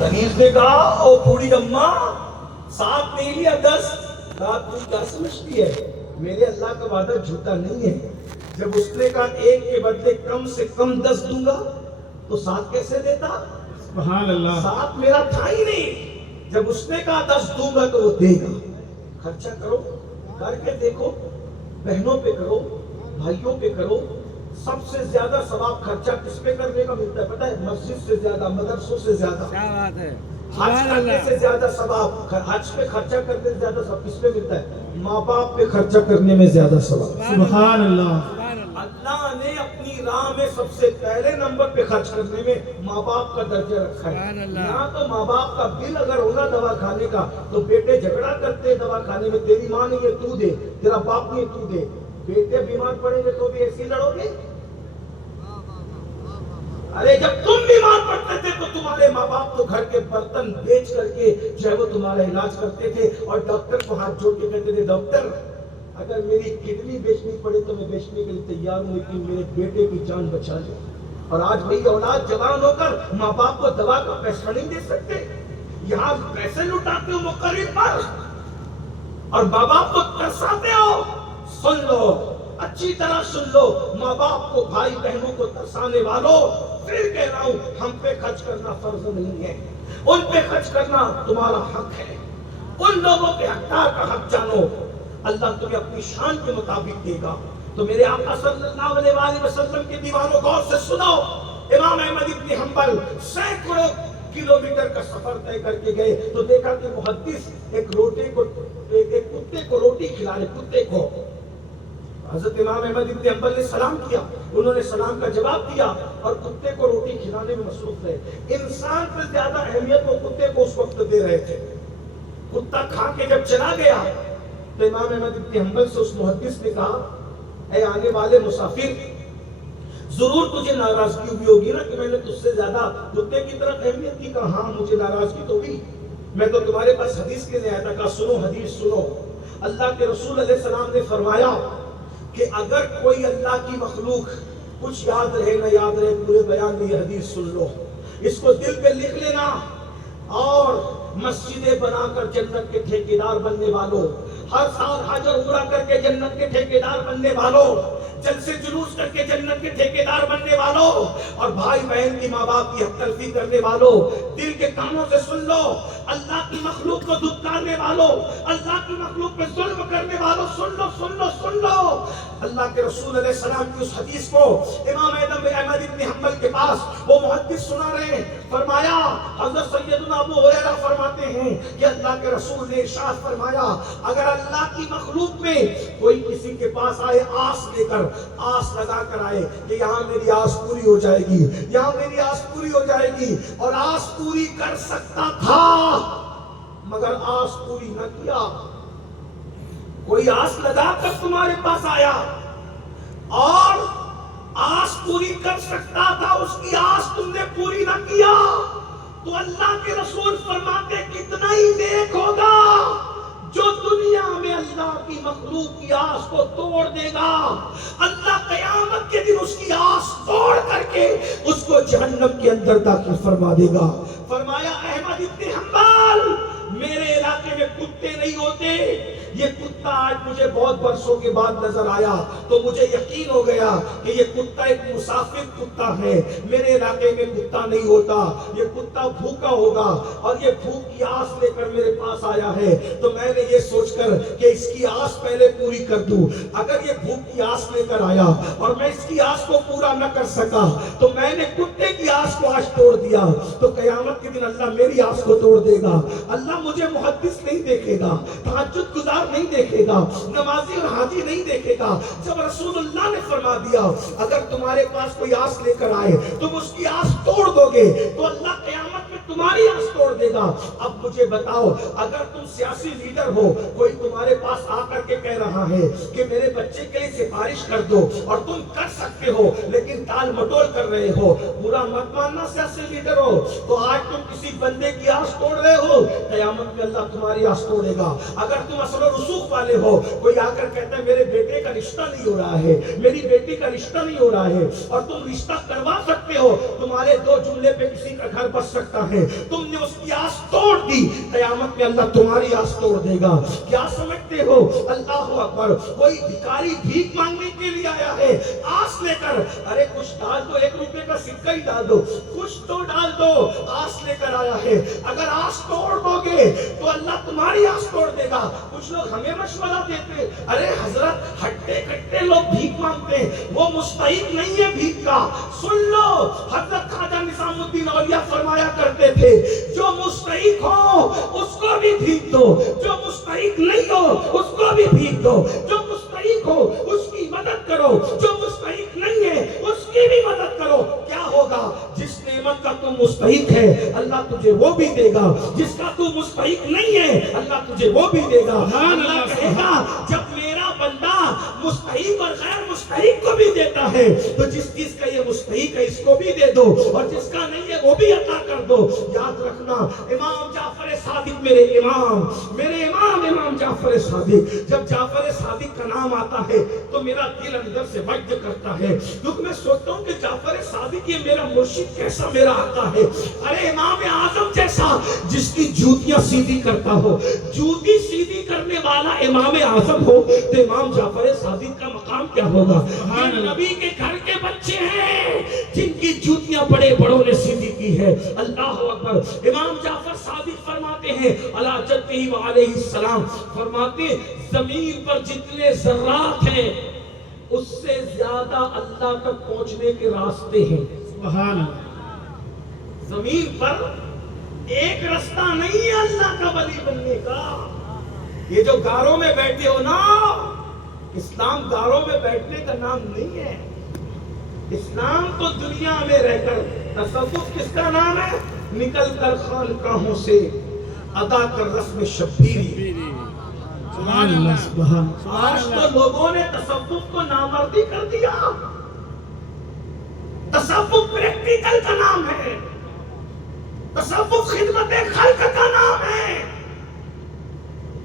کنیز نے کہا او بوڑھی اماں 7 نہیں لیا 10. کہا تم کیا سمجھتی ہے میرے اللہ کا وعدہ جھوٹا نہیں ہے. جب اس نے کہا 1 کے بدلے کم سے کم 10 دوں گا تو 7 کیسے دیتا؟ سبحان اللہ. 7 میرا تھا ہی نہیں. جب اس نے کہا 10 دوں گا تو وہ دے گا. خرچہ کرو, کر کے دیکھو, بہنوں پہ کرو, بھائیوں پہ کرو. سب سے زیادہ ثواب خرچہ کس پہ کرنے کا ملتا ہے پتہ ہے؟ مسجد سے زیادہ, مدرسوں سے زیادہ, کیا بات ہے. حج کرنے سے زیادہ ثواب, حج پہ خرچہ کرنے سے زیادہ ثواب کس پہ ملتا ہے؟ ماں باپ پہ خرچہ کرنے میں زیادہ ثواب. سبحان اللہ. اللہ نے اپنی راہ میں سب سے پہلے نمبر پہ خرچ کرنے میں ماں باپ کا درجہ رکھا ہے. یہاں تو ماں باپ کا بل اگر ہوگا دوا کھانے کا تو بیٹے جھگڑا کرتے دوا کھانے میں, تیری ماں نہیں ہے تو دے, تیرا باپ نہیں ہے تو دے. بیٹے بیمار پڑیں گے تو بھی ایسے لڑو گے. ارے جب تم بیمار پڑتے تھے تو تمہارے ماں باپ تو گھر کے برتن بیچ کر کے جو ہے وہ تمہارا علاج کرتے تھے اور ڈاکٹر کو ہاتھ جوڑ کے کہتے تھے ڈاکٹر اگر میری کڈنی بیچنی پڑے تو میں بیچنے کے لیے تیار ہوں لیکن میرے بیٹے کی جان بچا لے. اور آج وہی اولاد جوان ہو کر ماں باپ کو دوا کا پیسہ نہیں دے سکتے. یہاں پیسے لٹاتے ہو مقرر پر اور ماں باپ کو ترساتے ہو. سن لو, اچھی طرح سن لو, ماں باپ کو, بھائی بہنوں کو ترسانے والوں, پھر کہہ رہا ہوں ہم پہ خرچ کرنا فرض نہیں ہے, ان پہ خرچ کرنا تمہارا حق ہے. ان لوگوں کے حقدار کا حق جانو. اللہ تمہیں اپنی شان کے مطابق دے گا. تو میرے آقا صلی اللہ علیہ وآلہ وسلم کے دیوانوں غور سے سنو. امام احمد ابن حنبل سینکڑوں کلومیٹر کا سفر طے کر کے گئے تو دیکھا کہ محدث ایک کتے کو روٹی کھلا رہے, کتے کو. حضرت امام احمد ابن حنبل نے سلام کیا, انہوں نے سلام کا جواب دیا اور کتے کو روٹی کھلانے میں مصروف رہے. انسان سے زیادہ اہمیت وہ کتے کو اس وقت دے رہے تھے. کتا کھا کے جب چلا گیا تو امام احمد ابن حنبل سے اس محدث نے کہا اے آنے والے مسافر, ضرور تجھے ناراضگی ہوئی ہوگی نا کہ میں نے تجھ سے زیادہ کتے کی طرف اہمیت دی. کہا ہاں مجھے ناراضگی تو ہوئی, میں تو تمہارے پاس حدیث کے لیے آیا تھا. کہا سنو حدیث سنو. اللہ کے رسول علیہ السلام نے فرمایا کہ اگر کوئی اللہ کی مخلوق کچھ یاد رہے نہ یاد رہے پورے بیان میں یہ حدیث سن لو, اس کو دل پہ لکھ لینا. اور مسجدیں بنا کر جنت کے ٹھیکیدار بننے والوں, ہر سال حج اور عمرہ کر کے جنت کے ٹھیکیدار بننے والوں, جلسے جلوس کر کے جنت کے ٹھیکیدار بننے والوں, اور بھائی بہن کی ماں باپ کی حق تلفی کرنے والوں, دل کے کانوں سے سن لو. اللہ کی مخلوق کو دھتکارنے والوں, اللہ کی مخلوق پہ ظلم کرنے والوں, سن لو سن لو سن لو. اللہ کے رسول علیہ السلام کی اس حدیث کو امام احمد ابن حنبل کے پاس وہ محدث سنا رہے ہیں. فرمایا حضرت سیدنا ابو ہریرہ فرماتے ہیں کہ اللہ کے رسول نے ارشاد فرمایا اگر اللہ کی مخلوق میں کوئی کسی کے پاس آئے آس لے کر, آس لگا کر آئے کہ یہاں میری آس پوری ہو جائے گی, یہاں میری آس پوری ہو جائے گی, اور آس پوری کر سکتا تھا مگر آس پوری نہ کیا. کوئی آس لگا کر تمہارے پاس آیا اور آس پوری کر سکتا تھا, اس کی آس تم نے پوری نہ کیا, تو اللہ کے رسول فرماتے کتنا ہی نیک ہوگا جو دنیا میں اللہ کی مخلوق کی آس کو توڑ دے گا. اللہ قیامت کے دن اس کی آس توڑ کر کے اس کو جہنم کے اندر داخل فرما دے گا. فرمایا احمد ابن حنبل میرے علاقے میں کتے نہیں ہوتے, یہ کتا آج مجھے بہت برسوں کے بعد نظر آیا تو مجھے یقین ہو گیا کہ یہ کتا ایک مسافر کتا ہے. میرے علاقے میں کتا نہیں ہوتا, یہ کتا بھوکا ہوگا اور یہ بھوک کی آس لے کر میرے پاس آیا ہے, تو میں نے یہ سوچ کر کہ اس کی آس پہلے پوری کر دوں. اگر یہ بھوک کی آس لے کر آیا اور میں اس کی آس کو پورا نہ کر سکا تو میں نے کتے کی آس کو آج توڑ دیا, تو قیامت کے دن اللہ میری آس کو توڑ دے گا. اللہ مجھے محدث نہیں دیکھے گا, تہجد گزار نہیں دیکھے گا, نمازی اور حاجی نہیں دیکھے گا. جب رسول اللہ نے فرما دیا اگر تمہارے پاس کوئی آس لے کر آئے تم اس کی آس توڑ دو گے تو اللہ قیامت میں تمہاری آس توڑ دے گا. اب مجھے بتاؤ اگر تم سیاسی لیڈر ہو, کوئی تمہارے پاس آ کر کے کہہ رہا ہے کہ میرے بچے کے لیے سفارش کر دو, اور تم کر سکتے ہو لیکن ٹال مٹول کر رہے ہو, برا مت ماننا سیاسی لیڈر ہو, تو آج تم کسی بندے کی آس توڑ رہے ہو، قیامت میں اللہ تمہاری آس توڑے گا۔ اگر تم اصل و رسوخ والے ہو، کوئی آ کر کہتا ہے میرے بیٹے کا رشتہ نہیں ہو رہا ہے، میری بیٹی کا رشتہ نہیں ہو رہا ہے، اور تم رشتہ کروا سکتے ہو، تمہارے دو جملے پہ کسی کا گھر بس سکتا ہے، تم نے اس کی آس توڑ دی، قیامت میں اللہ تمہاری آس توڑ دے گا۔ کیا سمجھتے ہو؟ اللہ اکبر، کوئی بھکاری بھیک مانگنے کے لیے آیا ہے آس لے کر، ارے کچھ ڈال دو، 1 روپے کا سکہ ہی ڈال دو، کچھ تو ڈال دو، آس لے کر آیا ہے۔ اگر آس توڑ دو گے تو اللہ تمہاری آس توڑ دے گا۔ کچھ لوگ ہمیں مشورہ دیتے، ارے حضرت ہٹے کٹے لوگ بھیک مانگتے ہیں، وہ مستحق نہیں ہے بھیک کا۔ سن لو، حضرت خواجہ نظام الدین اولیاء فرمایا کرتے تھے، جو مستحق ہو اس کو بھی بھیک دو، جو مستحق نہیں ہو اس کو بھی بھیک دو، جو مستحق ہو اس کی مدد کرو، جو مستحق نہیں ہے اس کی بھی مدد کرو۔ کیا ہوگا؟ جس نعمت کا تم مستحق ہے اللہ تجھے وہ بھی دے گا، جس کا تم مستحق نہیں ہے اللہ تجھے وہ بھی دے گا۔ اللہ کہے گا جب میرا بندہ مستحق اور غیر مستحق کو بھی دیتا ہے تو جس چیز کا یہ مستحق ہے اس کو بھی دے دو، اور جس کا نہیں ہے وہ بھی عطا کر دو۔ یاد رکھنا، امام جعفر صادق میرے امام امام جعفر صادق، جب جعفر صادق کا نام آتا ہے تو میرا دل اندر سے وجد کرتا ہے، کیونکہ میں سوچتا ہوں کہ جعفر صادق یہ میرا مرشد کیسا میرا آقا ہے، ارے امام اعظم جیسا جس کی جوتیاں سیدھی کرتا ہو، جوتی سیدھی کرنے والا امام اعظم ہو تو امام جعفر صادق کا مقام کیا ہوگا؟ یہ نبی کے گھر کے بچے ہیں جن کی جوتیاں بڑے بڑوں نے سیدھی کی ہے۔ اللہ اکبر۔ امام جعفر صادق فرماتے ہیں علی جدہ وعلیہ السلام، فرماتے زمین پر جتنے ذرات ہیں اس سے زیادہ اللہ تک پہنچنے کے راستے ہیں۔ سبحان اللہ۔ زمین پر ایک رستہ نہیں ہے اللہ کا ولی بننے کا۔ یہ جو گاروں میں بیٹھے ہو نا، اسلام گاروں میں بیٹھنے کا نام نہیں ہے۔ اسلام تو دنیا میں رہ کر، تصوف کس کا نام ہے؟ نکل کر خانقاہوں سے ادا کر رسم شبیری۔ سبحان اللہ، سبحان آج تو لوگوں نے تصوف کو نامردی کر دیا۔ تصوف پریکٹیکل کا نام ہے، تصوف خدمت خلق کا نام ہے۔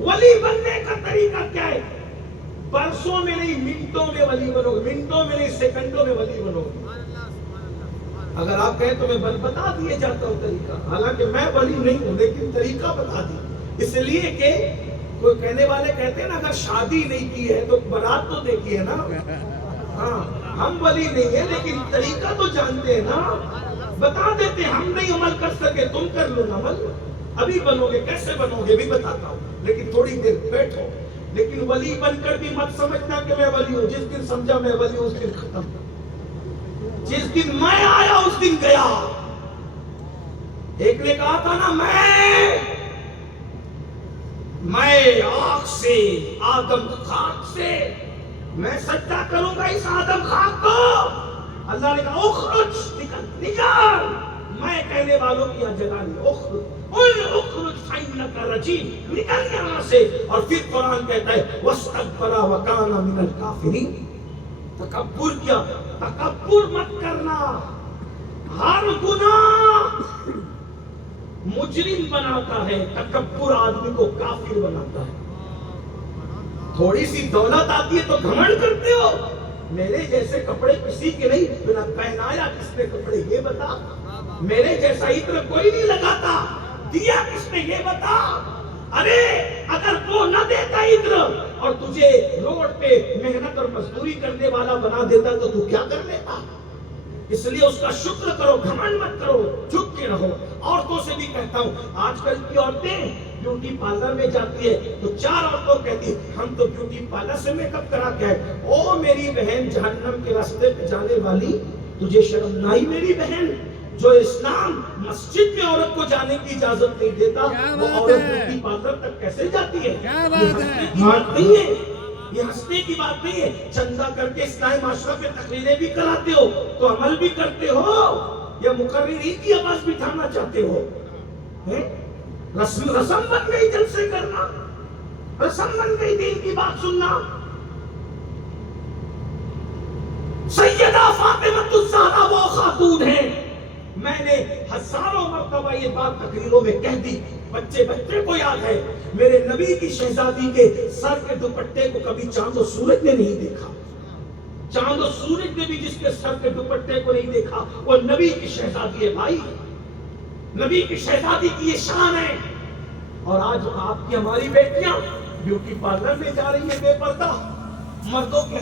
ولی بننے کا طریقہ کیا ہے؟ برسوں میں نہیں منٹوں میں ولی بنو گے، منٹوں میں نہیں سیکنڈوں میں ولی بنو گے۔ اگر آپ کہیں تو میں بتا دیے جاتا ہوں طریقہ، حالانکہ میں ولی نہیں ہوں لیکن طریقہ بتا دی، اس لیے کہ کوئی کہنے والے کہتے ہیں نا اگر شادی نہیں کی ہے تو بارات تو دیکھی ہے نا۔ ہاں، ہم ولی نہیں ہیں لیکن طریقہ تو جانتے ہیں نا، بتا دیتے ہیں۔ ہم نہیں عمل کر سکے، تم کر لو نا عمل، ابھی بنو گے، کیسے بنو گے بھی بتاتا ہوں، لیکن تھوڑی دیر بیٹھو۔ لیکن ولی بن کر بھی مت سمجھنا کہ میں ولی ہوں، جس دن سمجھا میں ولی ہوں اس دن ختم، جس دن میں آیا اس دن گیا۔ ایک نے کہا تھا نا میں آگ سے، آدم خاک سے میں سجدہ کروں گا اس آدم خاک کو۔ اللہ نے کہا اخرج، نکل، میں کہنے والوں کی یہاں جگہ نہیں، اخرج فإنک رجیم، نکل یہاں سے۔ اور پھر قرآن کہتا ہے واستکبر وکان من الکافرین، تکبر کیا، تکبر مت کرنا۔ ہر گناہ مجرم بناتا ہے، تکبر آدمی کو کافر بناتا ہے۔ تھوڑی سی دولت آتی ہے تو گھمنڈ کرتے ہو، میرے جیسے کپڑے کسی کے نہیں، بنا پہنایا کس نے کپڑے یہ بتا، میرے جیسا عطر کوئی نہیں لگاتا، دیا کس نے یہ بتا۔ ارے اگر وہ نہ دیتا عطر اور تجھے روڈ پہ محنت اور مزدوری کرنے والا بنا دیتا تو کیا کر لیتا؟ اس لیے اس کا شکر کرو، گھمنڈ مت کرو، جھک کے رہو۔ عورتوں سے بھی کہتا ہوں، آج کل کی عورتیں بیوٹی پارلر میں جاتی ہے تو 4 عورتوں کہتی ہم تو بیوٹی پارلر سے میک اپ کرا کے آئے۔ او میری بہن، جہنم کے راستے پہ جانے والی، تجھے شرم نہ آئی میری بہن؟ جو اسلام مسجد میں عورت کو جانے کی اجازت نہیں دیتا وہ عورت بیوٹی پارلر تک کیسے جاتی ہے؟ یہ ہنسنے کی بات نہیں ہے، یہ ہنسنے کی بات نہیں ہے۔ چندہ کر کے اسلامی معاشرہ پہ تقریریں بھی کراتے ہو تو عمل بھی کرتے ہو یا مقررین کی آواز بٹھانا چاہتے ہو؟ رسم بن گئی جلسے کرنا، رسم بن گئی دین کی بات سننا۔ سیدہ فاطمہ الزہرا وہ خاتون ہے، میں نے ہزاروں مرتبہ یہ بات تقریروں میں کہہ دی، بچے کو یاد ہے میرے نبی کی شہزادی کے سر کے دوپٹے کو کبھی چاند و سورج نے نہیں دیکھا، چاند و سورج نے بھی جس کے سر کے دوپٹے کو نہیں دیکھا وہ نبی کی شہزادی ہے بھائی، نبی کی شہزادی کی یہ شان ہے۔ اور آج آپ کی ہماری بیٹیاں بیوٹی پارلر میں جا رہی ہیں بے پردہ، مردوں کے